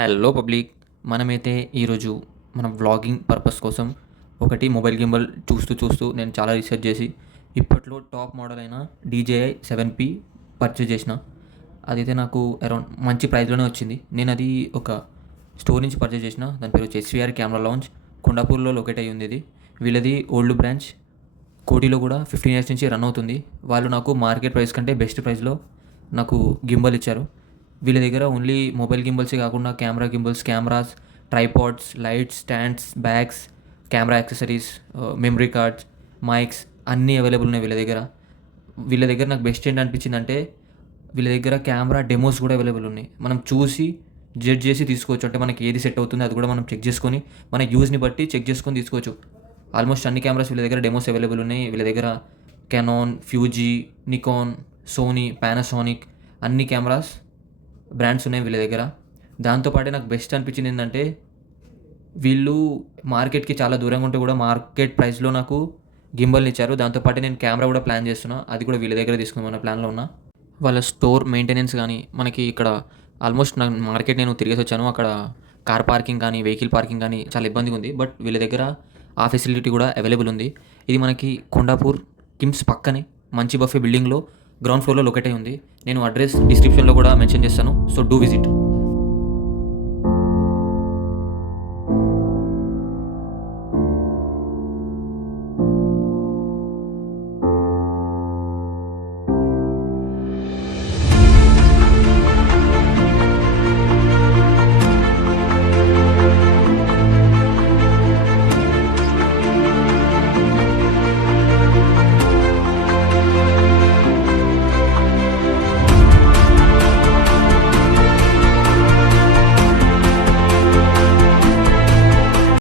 Hello public. మనమైతే ఈరోజు మన వ్లాగింగ్ పర్పస్ కోసం ఒకటి మొబైల్ గింబల్ చూస్తూ నేను చాలా రీసెర్చ్ చేసి ఇప్పట్లో టాప్ మోడల్ అయిన DJI 7P పర్చేజ్ చేసిన. అదైతే నాకు అరౌండ్ మంచి ప్రైస్లోనే వచ్చింది. నేను అది ఒక స్టోర్ నుంచి పర్చేజ్ చేసిన. దాని పేరు వచ్చి SVR కెమెరా లాంచ్, కొండాపూర్లో లొకేట్ అయ్యి ఉంది. ఇది వీళ్ళది ఓల్డ్ బ్రాంచ్, కోటిలో కూడా 15 years నుంచి రన్ అవుతుంది. వాళ్ళు నాకు మార్కెట్ ప్రైస్ కంటే బెస్ట్ ప్రైస్లో నాకు గింబల్ ఇచ్చారు. వీళ్ళ దగ్గర ఓన్లీ మొబైల్ గింబల్సే కాకుండా camera gimbals, cameras, tripods, lights, stands, bags, camera accessories, memory cards, mics అన్నీ అవైలబుల్ ఉన్నాయి వీళ్ళ దగ్గర. వీళ్ళ దగ్గర నాకు బెస్ట్ ఏంటి అనిపించిందంటే వీళ్ళ దగ్గర కెమెరా డెమోస్ కూడా అవైలబుల్ ఉన్నాయి. మనం చూసి జడ్జ్ చేసి తీసుకోవచ్చు. అంటే మనకి ఏది సెట్ అవుతుంది అది కూడా మనం చెక్ చేసుకొని మన యూజ్ని బట్టి చెక్ చేసుకొని తీసుకోవచ్చు. ఆల్మోస్ట్ అన్ని కెమెరాస్ వీళ్ళ దగ్గర డెమోస్ అవైలబుల్ ఉన్నాయి. వీళ్ళ దగ్గర Canon, Fuji, Nikon, Sony, Panasonic అన్ని కెమెరాస్ బ్రాండ్స్ ఉన్నాయి వీళ్ళ దగ్గర. దాంతోపాటే నాకు బెస్ట్ అనిపించింది ఏంటంటే వీళ్ళు మార్కెట్కి చాలా దూరంగా ఉంటే కూడా మార్కెట్ ప్రైస్లో నాకు గింబల్ని ఇచ్చారు. దాంతోపాటు నేను కెమెరా కూడా ప్లాన్ చేస్తున్నా, అది కూడా వీళ్ళ దగ్గర తీసుకుందాం ప్లాన్లో ఉన్నా. వాళ్ళ స్టోర్ మెయింటెనెన్స్ కానీ మనకి ఇక్కడ ఆల్మోస్ట్ నా మార్కెట్ నేను తిరిగేసి వచ్చాను. అక్కడ కార్ పార్కింగ్ కానీ వెహికల్ పార్కింగ్ కానీ చాలా ఇబ్బందిగా ఉంది. బట్ వీళ్ళ దగ్గర ఆ ఫెసిలిటీ కూడా అవైలబుల్ ఉంది. ఇది మనకి కొండాపూర్ కిమ్స్ పక్కనే మంచి బఫే బిల్డింగ్లో గ్రౌండ్ ఫ్లోర్లో లొకేట్ అయి ఉంది. నేను అడ్రస్ డిస్క్రిప్షన్లో కూడా మెన్షన్ చేస్తాను. So do visit.